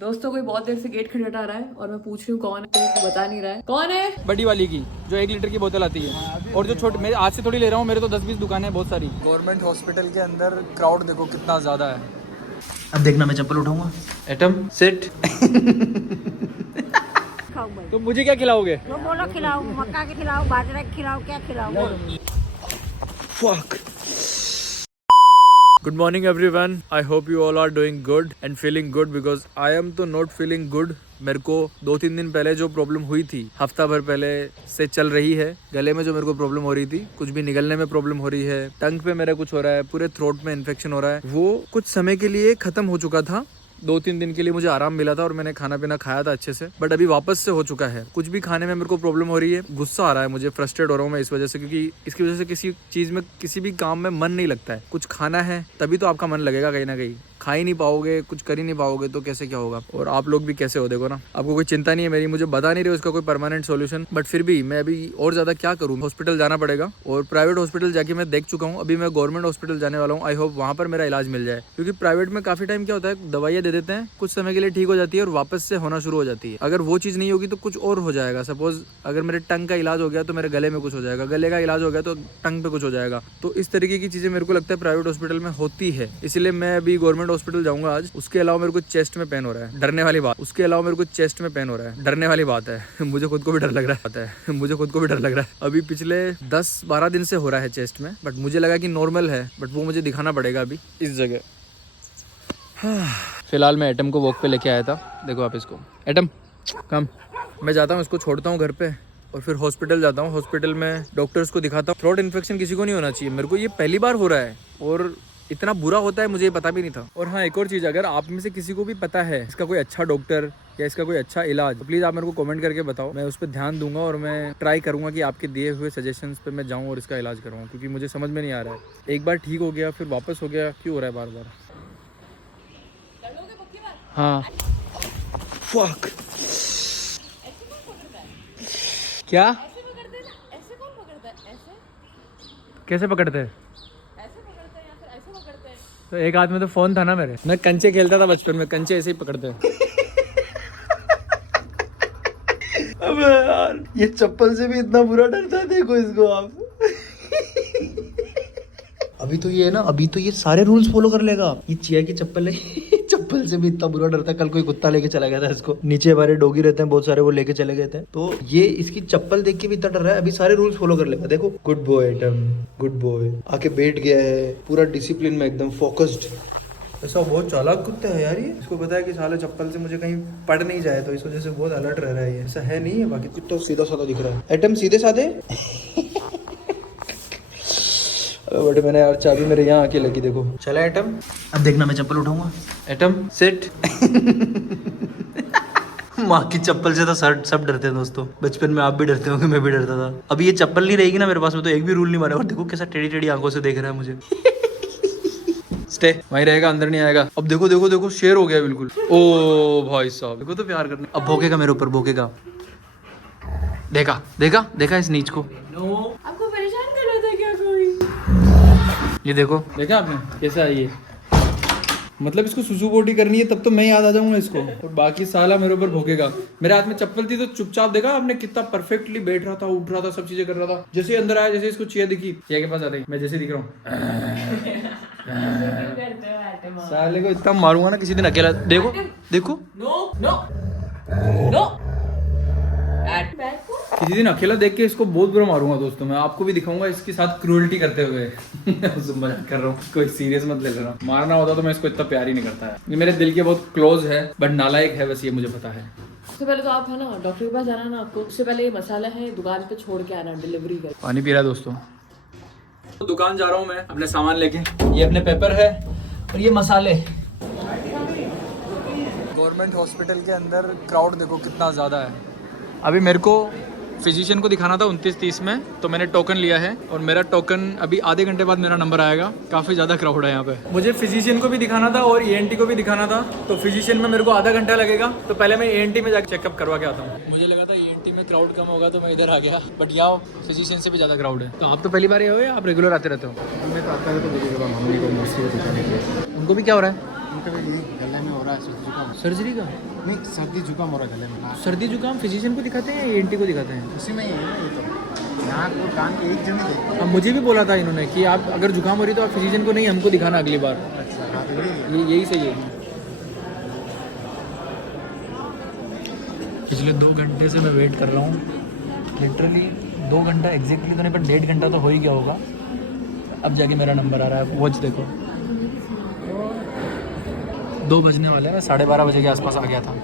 दोस्तों कोई बहुत देर से गेट खटखटा रहा है और मैं पूछ रही हूँ कौन है, तो बता नहीं रहा है कौन है। बड़ी वाली की जो 1 लीटर की बोतल आती है और जो छोटी, मैं आज से थोड़ी ले रहा हूँ, मेरे तो 10-20 दुकानें हैं बहुत सारी। गवर्नमेंट हॉस्पिटल के अंदर क्राउड देखो कितना ज़्यादा है। अब देखना मैं चप्पल उठाऊंगा। एटम सिट। तो मुझे क्या खिलाओगे? जो बोलो खिलाओ, मक्का के खिलाओ, बाजरा के खिलाओ, क्या खिलाओ? Fuck. Good morning everyone. I hope you all are doing good and feeling good because I am तो not feeling good. मेरे को 2-3 दिन पहले जो प्रॉब्लम हुई थी, हफ्ता भर पहले से चल रही है। गले में जो मेरे को प्रॉब्लम हो रही थी, कुछ भी निगलने में प्रॉब्लम हो रही है, टंग पे मेरा कुछ हो रहा है, पूरे थ्रोट में इन्फेक्शन हो रहा है, वो कुछ समय के लिए खत्म हो चुका था। 2-3 दिन के लिए मुझे आराम मिला था और मैंने खाना पीना खाया था अच्छे से, बट अभी वापस से हो चुका है। कुछ भी खाने में मेरे को प्रॉब्लम हो रही है, गुस्सा आ रहा है मुझे, फ्रस्ट्रेट हो रहा हूँ मैं इस वजह से, क्योंकि इसकी वजह से किसी चीज़ में, किसी भी काम में मन नहीं लगता है। कुछ खाना है तभी तो आपका मन लगेगा, कहीं ना कहीं खा ही नहीं पाओगे, कुछ कर ही नहीं पाओगे तो कैसे क्या होगा। और आप लोग भी कैसे हो देखो ना, आपको कोई चिंता नहीं है मेरी, मुझे बता नहीं रहे हो इसका कोई परमानेंट सॉल्यूशन, बट फिर भी मैं अभी और ज़्यादा क्या करूँ, हॉस्पिटल जाना पड़ेगा। और प्राइवेट हॉस्पिटल जाके मैं देख चुका हूँ, अभी मैं गवर्नमेंट हॉस्पिटल जाने वाला हूँ। आई होप वहाँ पर मेरा इलाज मिल जाए, क्योंकि प्राइवेट में काफ़ी टाइम क्या होता है, दवाइयाँ दे देते हैं, कुछ समय के लिए ठीक हो जाती है और वापस से होना शुरू हो जाती है। अगर वो चीज़ नहीं होगी तो कुछ और हो जाएगा। सपोज अगर मेरे टंग का इलाज हो गया तो मेरे गले में कुछ हो जाएगा, गले का इलाज हो गया तो टंग पे कुछ हो जाएगा। तो इस तरीके की चीज़ें मेरे को लगता है प्राइवेट हॉस्पिटल में होती है, इसलिए मैं अभी गवर्नमेंट हॉस्पिटल जाऊँगा आज। उसके अलावा मेरे को चेस्ट में पेन हो रहा है, डरने वाली बात। उसके अलावा मेरे को चेस्ट में पेन हो रहा है, डरने वाली बात है। मुझे खुद को भी डर लग रहा है, मुझे खुद को भी डर लग रहा है। अभी पिछले 10-12 दिन से हो रहा है चेस्ट में, बट मुझे लगा कि नॉर्मल है, बट वो मुझे दिखाना पड़ेगा अभी इस जगह। फिलहाल मैं एटम को वॉक पे लेके आया था, देखो आप इसको। एटम कम, मैं जाता हूँ, इसको छोड़ता हूँ घर पे और फिर हॉस्पिटल जाता हूँ। हॉस्पिटल में डॉक्टर्स को दिखाता हूँ। थ्रोट इन्फेक्शन किसी को नहीं होना चाहिए, मेरे को ये पहली बार हो रहा है और इतना बुरा होता है मुझे ये पता भी नहीं था। और हाँ, एक और चीज़, अगर आप में से किसी को भी पता है इसका कोई अच्छा डॉक्टर या इसका कोई अच्छा इलाज, तो प्लीज़ आप मेरे को कमेंट करके बताओ, मैं उस पर ध्यान दूंगा और मैं ट्राई करूंगा कि आपके दिए हुए सजेशंस पे मैं जाऊं और इसका इलाज करवाऊं, क्योंकि मुझे समझ में नहीं आ रहा है। एक बार ठीक हो गया फिर वापस हो गया, क्यों हो रहा है बार बार। हाँ फक क्या, कैसे पकड़ते हैं? तो एक हाथ में तो फोन था ना मेरे, मैं कंचे खेलता था बचपन में, कंचे ऐसे ही पकड़ते हैं। अबे यार, ये चप्पल से भी इतना बुरा डरता है, देखो इसको आप। अभी तो ये है ना, अभी तो ये सारे रूल्स फॉलो कर लेगा। ये चिया की चप्पल है। चप्पल से भी इतना बुरा डरता है। कल कोई कुत्ता लेके चला गया था इसको, नीचे हमारे डॉगी रहते हैं बहुत सारे, वो लेके चले गए थे, तो ये इसकी चप्पल देख के भी इतना डर रहा है। अभी सारे रूल्स फॉलो कर लेगा, देखो। Good boy atom, good boy, आके बैठ गया है पूरा डिसिप्लिन में, एकदम फोकस्ड। ऐसा बहुत चालाक कुत्ता है यार ये, इसको पता है कि साले चप्पल से मुझे कहीं पड़ नहीं जाए, तो इस वजह से बहुत अलर्ट रह रहा है ये। ऐसा है नहीं है, बाकी कुत्ता सीधा साधा दिख रहा है। एटम सीधे साधे। बट मैंने यार चाबी मेरे यहाँ आके लगी, देखो। चला एटम, अब देखना मैं चप्पल उठाऊंगा। एटम सिट। माँ की चप्पल से तो सब डरते हैं दोस्तों, बचपन में आप भी डरते होंगे, मैं भी डरता था। अभी ये चप्पल नहीं रहेगी ना मेरे पास में, तो एक भी रूल नहीं मारेगा। और देखो कैसा टेढ़ी टेढ़ी आंखों से देख रहा है मुझे। स्टे वहीं रहेगा, अंदर नहीं आएगा। अब देखो देखो देखो, शेर हो गया बिल्कुल। ओ भाई साहब, देखो तो प्यार करने, अब भोंकेगा मेरे ऊपर, भोंकेगा। देखा देखा देखा इस नीच को। आपको परेशान कर रहा था क्या कोई? ये देखो, देखा आपने कैसा है ये, मतलब इसको सुसु पोटी करनी है तब तो मैं याद आ जाऊंगा इसको, और बाकी साला मेरे ऊपर भोंकेगा। मेरे हाथ में चप्पल थी तो चुपचाप, देखा आपने कितना परफेक्टली बैठ रहा था, उठ रहा था, सब चीजें कर रहा था। जैसे अंदर आया, जैसे इसको चिया दिखी, चिया के पास आते ही मैं जैसे दिख रहा हूँ, साले को इतना मारूंगा ना किसी दिन अकेला। देखो देखो, नो नो नो, किसी दिन अकेला देख के इसको बहुत बुरा मारूंगा दोस्तों। मैं आपको भी दिखाऊंगा इसके साथ क्रूएल्टी करते हुए। मजाक कर रहा हूँ, कोई सीरियस मत ले लेना। मारना होता तो मैं इसको इतना प्यार ही नहीं करता है। ये मेरे दिल के बहुत क्लोज है, बट नालायक है, बस ये मुझे पता है। सबसे पहले तो आप है ना डॉक्टर के पास जाना ना आपको, उससे पहले ये मसाला है दुकान पे छोड़ के आना, डिलीवरी कर। पानी पी रहा है दोस्तों। तो दुकान जा रहा हूँ मैं अपने सामान लेके। ये अपने पेपर है और ये मसाले। गवर्नमेंट हॉस्पिटल के अंदर क्राउड देखो कितना ज़्यादा है। अभी मेरे को फिजिशियन को दिखाना था 29:30 में, तो मैंने टोकन लिया है और मेरा टोकन अभी आधे घंटे बाद मेरा नंबर आएगा। काफ़ी ज़्यादा क्राउड है यहाँ पे। मुझे फिजिशियन को भी दिखाना था और ENT को भी दिखाना था, तो फिजिशियन में मेरे को आधा घंटा लगेगा, तो पहले मैं ENT में जाकर चेकअप करवा के आता हूँ। मुझे लगा था ENT में क्राउड कम होगा तो मैं इधर आ गया, बट यहाँ फिजिशियन से भी ज़्यादा क्राउड है। तो आप तो पहली बार हो या आप रेगुलर आते रहते हो? मैं तो आता है तो मुझे मम्मी को मोस्टली दिखाने के लिए। उनको भी क्या हो रहा है? उनका भी गले में हो रहा रहा है, सर्दी जुकाम। सर्जरी का? नहीं, सर्दी जुकाम हो रहा है गले में। हाँ, सर्दी जुकाम फिजिशियन को दिखाते हैं या ENT को दिखाते हैं? उसी में ही है ना ये तो। यहाँ को कान के एक जन ही अब मुझे भी बोला था इन्होंने कि आप अगर जुकाम हो रही तो आप फिजिशियन को नहीं, हमको दिखाना अगली बार। अच्छा, हाँ तो यही है। यही सही है। पिछले 2 घंटे से मैं वेट कर रहा हूँ, लिटरली 2 घंटा एग्जैक्टली तो नहीं पर 1.5 घंटा तो हो ही गया होगा। अब जाके मेरा नंबर आ रहा है। वॉच देखो, 2 बजने वाले हैं, मैं 12:30 बजे के आसपास आ गया था।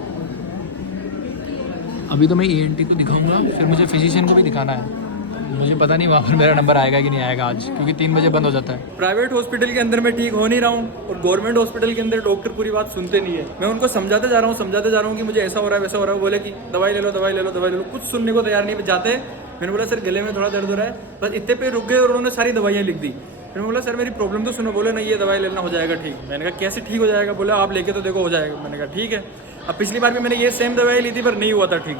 अभी तो मैं ENT को दिखाऊंगा, फिर मुझे फिजिशियन को भी दिखाना है। मुझे पता नहीं वहाँ पर मेरा नंबर आएगा कि नहीं आएगा आज, क्योंकि 3 बजे बंद हो जाता है। प्राइवेट हॉस्पिटल के अंदर मैं ठीक हो नहीं रहा हूँ और गवर्नमेंट हॉस्पिटल के अंदर डॉक्टर पूरी बात सुनते नहीं है। मैं उनको समझाते जा रहा हूँ कि मुझे ऐसा हो रहा है वैसा हो रहा है। बोले कि दवाई ले लो दवाई ले लो दवाई ले लो, कुछ सुनने को तैयार नहीं जाते। मैंने बोला सर गले में थोड़ा दर्द हो रहा है, बस इतने पे रुक गए और उन्होंने सारी दवाइयाँ लिख दी। फिर मैं बोला सर मेरी प्रॉब्लम तो सुनो। बोले नहीं ये दवाई लेना हो जाएगा ठीक। मैंने कहा कैसे ठीक हो जाएगा? बोले आप लेके तो देखो हो जाएगा। मैंने कहा ठीक है। अब पिछली बार भी मैंने ये सेम दवाई ली थी पर नहीं हुआ था ठीक।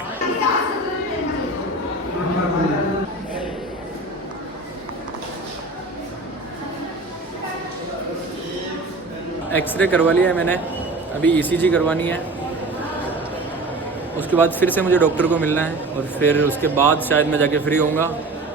एक्सरे करवा लिया है मैंने, अभी ECG करवानी है। उसके बाद फिर से मुझे डॉक्टर को मिलना है और फिर उसके बाद शायद मैं जाके फ्री होऊंगा।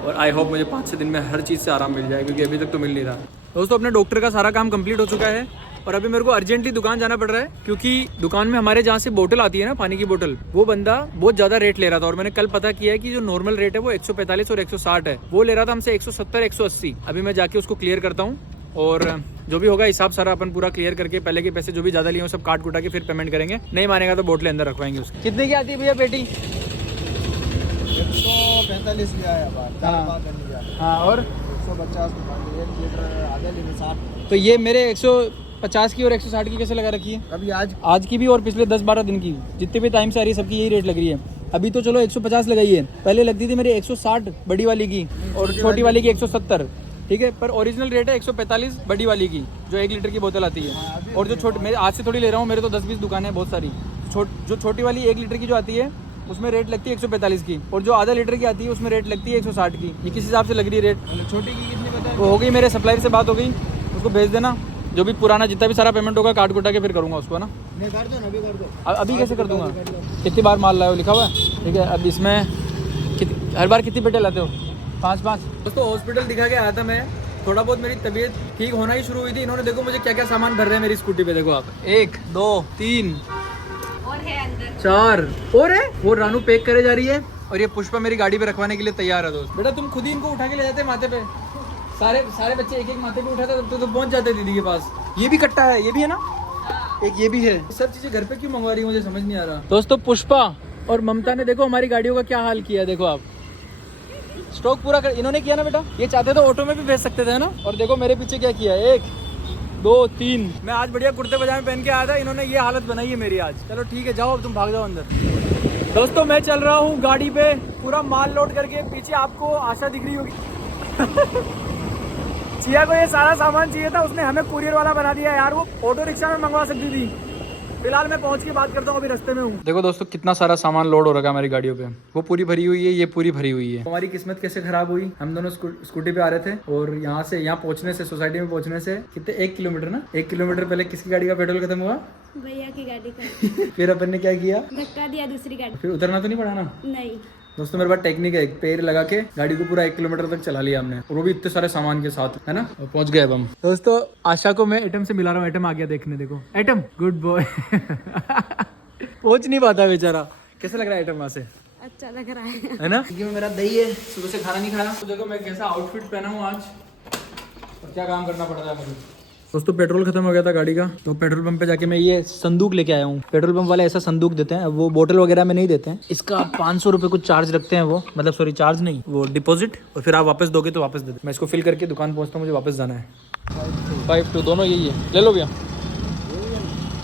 और आई होप मुझे 5-6 दिन में हर चीज़ से आराम मिल जाए, क्योंकि अभी तक तो मिल नहीं रहा। दोस्तों अपने डॉक्टर का सारा काम कंप्लीट हो चुका है और अभी मेरे को अर्जेंटली दुकान जाना पड़ रहा है, क्योंकि दुकान में हमारे जहाँ से बोतल आती है ना, पानी की बोतल, वो बंदा बहुत ज़्यादा रेट ले रहा था। और मैंने कल पता किया है कि जो नॉर्मल रेट है वो 145 और 160 है, वो ले रहा था हमसे 170-180। अभी मैं जाके उसको क्लियर करता हूँ और जो भी होगा हिसाब सारा अपन पूरा क्लियर करके पहले के पैसे जो भी ज़्यादा लिए वो सब काट कुटा के फिर पेमेंट करेंगे। नहीं मानेगा तो बोतलें अंदर रखवाएंगे उसकी। कितने की आती है भैया पेटी? 145 लिया है बात। हाँ, और 150 1 लीटर आधे लीटर 60। तो ये मेरे 150 की और 160 की कैसे लगा रखी है? अभी आज की भी और पिछले 10-12 दिन की जितने भी टाइम से आ रही है सबकी यही रेट लग रही है। अभी तो चलो 150 लगाई है, पहले लगती थी मेरी 160 बड़ी वाली की और छोटी वाली की 170, ठीक है। पर ओरिजिनल रेट है 145 बड़ी वाली की, जो 1 लीटर की बोतल आती है। और जो छोटी, मैं आज से थोड़ी ले रहा हूँ, मेरे तो 10-20 दुकानें हैं बहुत सारी। जो छोटी वाली 1 लीटर की जो आती है उसमें रेट लगती है 145 की, और जो आधा लीटर की आती है उसमें रेट लगती है 160 की। ये किस हिसाब से लग रही है रेट? छोटी की कितने बताया? वो हो गई, मेरे सप्लायर से बात हो गई, उसको भेज देना। जो भी पुराना जितना भी सारा पेमेंट होगा काट कुटा के फिर करूँगा उसको, है ना? नहीं कर दो ना, अभी कर दो। अभी कैसे कर दूंगा? कितनी बार माल लाए हो लिखा हुआ है, ठीक है। अब इसमें हर बार कितनी पेटे लाते हो? 5-5। दोस्तों हॉस्पिटल दिखा के आया था मैं, थोड़ा बहुत मेरी तबीयत ठीक होना ही शुरू हुई थी। इन्होंने देखो मुझे क्या क्या सामान भर रहे हैं मेरी स्कूटी पे, देखो आप। 1 2 3 और है अंदर 4 और है। वो रानू पैक करे जा रही है और ये पुष्पा मेरी गाड़ी पे रखवाने के लिए तैयार है। दोस्त बेटा तुम खुद ही इनको उठा के ले जाते माथे पे, सारे बच्चे एक माथे पे उठाते तो पहुंच जाते दीदी के पास। ये भी कट्टा है, ये भी है ना, एक ये भी है। सब चीजें घर पे क्यों मंगवा रही है मुझे समझ नहीं आ रहा। दोस्तों पुष्पा और ममता ने देखो हमारी गाड़ियों का क्या हाल किया, देखो आप। स्टॉक पूरा कर इन्होंने किया ना बेटा, ये चाहते तो ऑटो में भी भेज सकते थे ना। और देखो मेरे पीछे क्या किया, 1 2 3। मैं आज बढ़िया कुर्ते पजामे पहन के आया था, इन्होंने ये हालत बनाई है मेरी आज। चलो ठीक है, जाओ अब तुम भाग जाओ अंदर। दोस्तों मैं चल रहा हूँ गाड़ी पे पूरा माल लोड करके। पीछे आपको आशा दिख रही होगी चिया को ये सारा सामान चाहिए था, उसने हमें कुरियर वाला बना दिया यार। वो ऑटो रिक्शा में मंगवा सकती थी। फिलहाल मैं पहुंच के बात करता हूँ, अभी रास्ते में हूँ। देखो दोस्तों कितना सारा सामान लोड हो रखा है हमारी गाड़ियों पे। वो पूरी भरी हुई है, ये पूरी भरी हुई है। हमारी किस्मत कैसे खराब हुई, हम दोनों स्कूटी पे आ रहे थे और यहाँ से यहाँ पहुँचने से, सोसाइटी में पहुँचने से कितने 1 किलोमीटर ना, 1 किलोमीटर पहले किसकी गाड़ी का पेट्रोल खत्म हुआ? भैया की गाड़ी का। फिर अपन ने क्या किया, धक्का दिया दूसरी गाड़ी। फिर उतरना तो नहीं पड़ा ना? नहीं दोस्तों मेरे पास टेक्निक है, एक पैर लगा के गाड़ी को पूरा 1 किलोमीटर तक चला लिया हमने, और वो भी इतने सारे सामान के साथ, है ना। और पहुंच गए अब हम। दोस्तों आशा को मैं एटम से मिला रहा हूँ, एटम आ गया देखने, देखो एटम गुड बॉय पहुंच नहीं पाता बेचारा। कैसा लग रहा है एटम वहाँ से? अच्छा लग रहा है, है ना। क्योंकि मेरा दही है, सुबह से खाना नहीं खाया। तो देखो मैं कैसा आउटफिट पहना हूँ आज और क्या काम करना पड़ रहा है मुझे। दोस्तों पेट्रोल खत्म हो गया था गाड़ी का, तो पेट्रोल पंप पे जाके मैं ये संदूक लेके आया हूँ। पेट्रोल पंप वाले ऐसा संदूक देते हैं, वो बोतल वगैरह में नहीं देते हैं। इसका 500 रुपये कुछ चार्ज रखते हैं वो, मतलब सॉरी चार्ज नहीं, वो डिपॉजिट, और फिर आप वापस दोगे तो वापस दे दो। मैं इसको फिल करके दुकान पहुँचता हूँ, मुझे वापस जाना है। 5-2 दोनों यही है, ले लो भैया।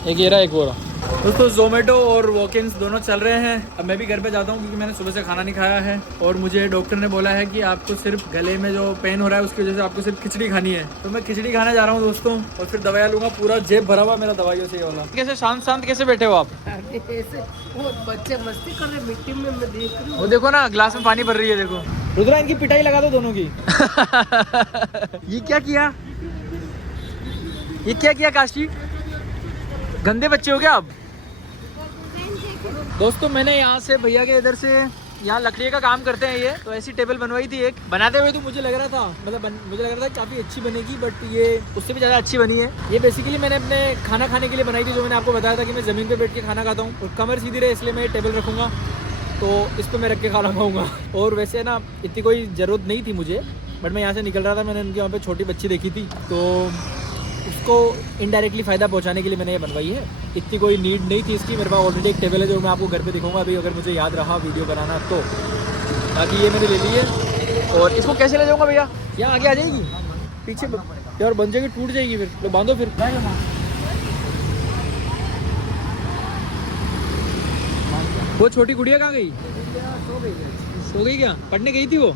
एक ये रहा, एक वो रहा। दोस्तों जोमेटो और वॉक-इन्स दोनों चल रहे हैं। अब मैं भी घर पे जाता हूँ क्योंकि मैंने सुबह से खाना नहीं खाया है, और मुझे डॉक्टर ने बोला है कि आपको सिर्फ गले में जो पेन हो रहा है उसकी वजह से आपको सिर्फ खिचड़ी खानी है। तो मैं खिचड़ी खाने जा रहा हूँ दोस्तों, और फिर दवाइयाँ लूंगा। पूरा जेब भरा हुआ मेरा दवाइयों से ये वाला। कैसे शांत शांत कैसे बैठे हो आप? वो बच्चे मस्ती कर रहे मिट्टी में, मैं देख रही हूँ। वो देखो ना ग्लास में पानी भर रही है, देखो। रुद्रा इनकी पिटाई लगा दो दोनों की ये क्या किया, ये क्या किया काशी? गंदे बच्चे हो क्या आप? दोस्तों मैंने यहाँ से भैया के इधर से यहाँ लकड़ी का काम करते हैं ये, तो ऐसी टेबल बनवाई थी एक। बनाते हुए तो मुझे लग रहा था मुझे लग रहा था काफ़ी अच्छी बनेगी, बट ये उससे भी ज़्यादा अच्छी बनी है। ये बेसिकली मैंने अपने खाना खाने के लिए बनाई थी, जो मैंने आपको बताया था कि मैं ज़मीन पे बैठ के खाना खाता हूँ और कमर सीधी रहे, इसलिए मैं ये टेबल रखूँगा, तो इस पर मैं रख के खाना खाऊँगा। और वैसे ना इतनी कोई ज़रूरत नहीं थी मुझे, बट मैं यहाँ से निकल रहा था, मैंने उनके वहाँ पे छोटी बच्ची देखी थी, तो उसको इनडायरेक्टली फ़ायदा पहुँचाने के लिए मैंने ये बनवाई है। इतनी कोई नीड नहीं थी इसकी, मेरे पास ऑलरेडी एक टेबल है जो मैं आपको घर पे दिखाऊंगा अभी, अगर मुझे याद रहा वीडियो बनाना तो। बाकी ये मैंने ले ली है। और इसको कैसे ले जाऊँगा भैया? यहाँ आगे आ जाएगी, पीछे यार बन जाएगी, टूट जाएगी, फिर तो बांधो फिर। वो छोटी गुड़िया कहाँ गई? सो गई क्या? पढ़ने गई थी वो?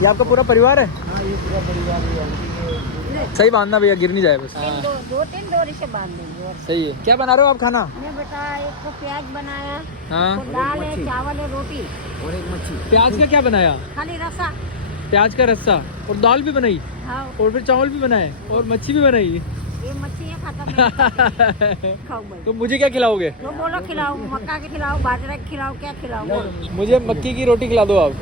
ये आपका पूरा परिवार है? हाँ ये पूरा परिवार सही बांधना भैया, गिर नहीं जाए बस। दो तीन डोरी से बांध देंगे और सही है। क्या बना रहे हो आप खाना? मैं बेटा एक को प्याज बनाया, हाँ, तो दाल है, चावल है, रोटी और एक मच्छी। प्याज का क्या बनाया? खाली रसा। प्याज का रस्सा और दाल भी बनाई हाँ और फिर चावल भी बनाए और मच्छी भी बनाई। ये मच्छी है खाता खाओ भाई। तो मुझे क्या खिलाओगे? तो बोलो खिलाओ, मक्का के खिलाओ, बाजरा के खिलाओ, क्या खिलाओ? मुझे मक्की की रोटी खिला दो आप।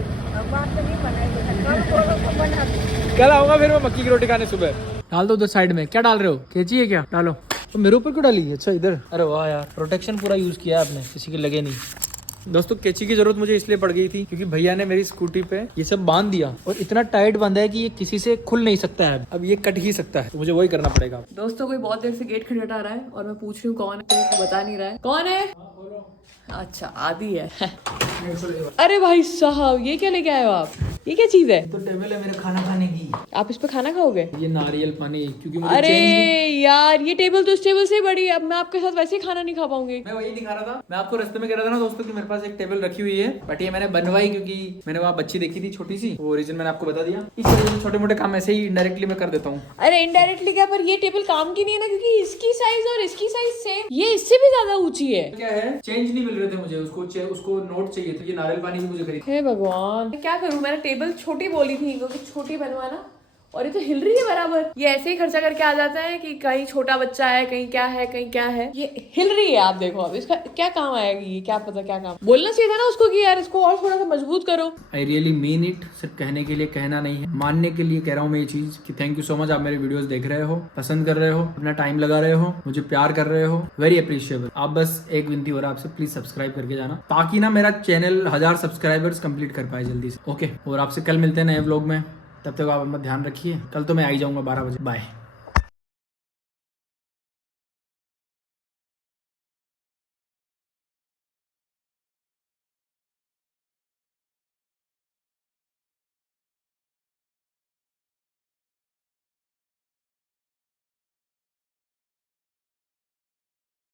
बात तो नहीं बनाएगी, कब बोलो तो बना दो। कल आऊंगा फिर मैं मक्की की रोटी खाने सुबह। डाल दो उधर साइड में। क्या डाल रहे हो? कैंची है क्या? डालो। तो मेरे ऊपर क्यों डाली? अच्छा इधर। अरे वाह यार, प्रोटेक्शन पूरा यूज किया आपने, किसी के लगे नहीं। दोस्तों कैंची की जरूरत मुझे इसलिए पड़ गई थी क्योंकि भैया ने मेरी स्कूटी पे ये सब बांध दिया और इतना टाइट बांधा है कि ये किसी से खुल नहीं सकता है। अब ये कट ही सकता है, तो मुझे वही करना पड़ेगा। दोस्तों कोई बहुत देर से गेट खटखटा रहा है और मैं पूछ रही हूँ कौन है, कोई बता नहीं रहा है कौन है। अच्छा आदि है। अरे भाई साहब ये क्या लेके आए हो आप? ये क्या चीज है? तो टेबल है मेरे खाना खाने की। आप इस पे खाना खाओगे? ये नारियल पानी, क्योंकि मुझे अरे change नहीं- यार ये टेबल तो इस टेबल से बड़ी है, अब मैं आपके साथ वैसे ही खाना नहीं खा पाऊंगी। मैं वही दिखा रहा था। मैं आपको रास्ते में कह रहा था ना दोस्तों कि मेरे पास एक टेबल रखी हुई है, बट ये मैंने बनवाई क्योंकि मैंने वहाँ बच्ची देखी थी छोटी सी, वो रीजन मैंने आपको बता दिया। इस तरह से छोटे मोटे काम ऐसे ही इनडायरेक्टली मैं कर देता हूँ। अरे इनडायरेक्टली क्या, पर ये टेबल काम की नहीं है ना, क्योंकि इसकी साइज और इसकी साइज सेम, ये इससे भी ज्यादा ऊंची है। क्या है, चेंज नहीं मिल रहे थे मुझे, उसको नोट चाहिए था। ये नारियल पानी भी मुझे खरीद। हे भगवान क्या करूं, मैंने टेबल छोटी बोली थी क्योंकि छोटी बनवाना, और ये तो हिल रही है बराबर। ये ऐसे ही खर्चा करके आ जाता है कि कहीं छोटा बच्चा है, कहीं क्या है, कहीं क्या है। ये हिल रही है, आप देखो अब इसका क्या काम आएगी, ये क्या पता क्या काम। बोलना चाहिए था ना उसको कि यार इसको और थोड़ा सा मजबूत करो। I really mean it. सिर्फ कहने के लिए कहना नहीं है, मानने के लिए कह रहा हूँ मैं ये चीज कि थैंक यू सो मच। आप मेरे वीडियोस देख रहे हो, पसंद कर रहे हो, अपना टाइम लगा रहे हो, मुझे प्यार कर रहे हो, वेरी अप्रिशिएबल। आप बस एक विनती हो रहा है आपसे, प्लीज सब्सक्राइब करके जाना, ताकि ना मेरा चैनल 1000 सब्सक्राइबर्स कंप्लीट कर पाए जल्दी से। ओके, और आपसे कल मिलते हैं नए व्लॉग में। तब तक आप अपना ध्यान रखिए। कल तो मैं आ ही जाऊंगा 12 बजे। बाय।